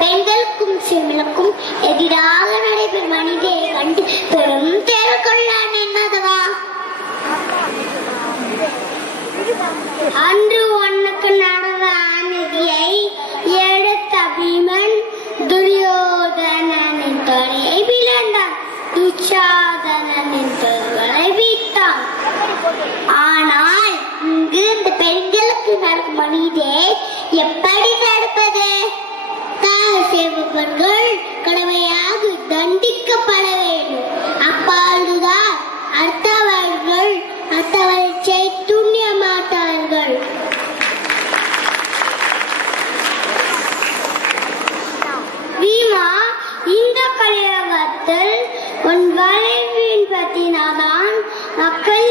பெண்களுக்கும் சிறுமிகளுக்கும் எதிராக நடைபெறும் அநீதியை கண்டு பெரும் தேர்வு கொள்ளான் என்னதவா அன்று ஒன்னுக்கு நடந்த அநீதியை எடுத்த பீமன் துரியோதனனின் தொழிலை பிளந்தான், துச்சாதனனின் தொழில்களை வீழ்த்தான். ஆனால் இங்கு இந்த பெண்களுக்கு நடக்கும் அநீதியை எப்படி தடுப்பது? செய்பவர்கள் கடமையாக தண்டிக்கப்பட வேண்டும். அப்பொழுதுதான் அடுத்தவர்கள் அடுத்தவற்றை துணிய மாட்டார்கள். பீமா, இந்த கலியுகத்தில் உன் வளைவின் பற்றினாதான் மக்கள்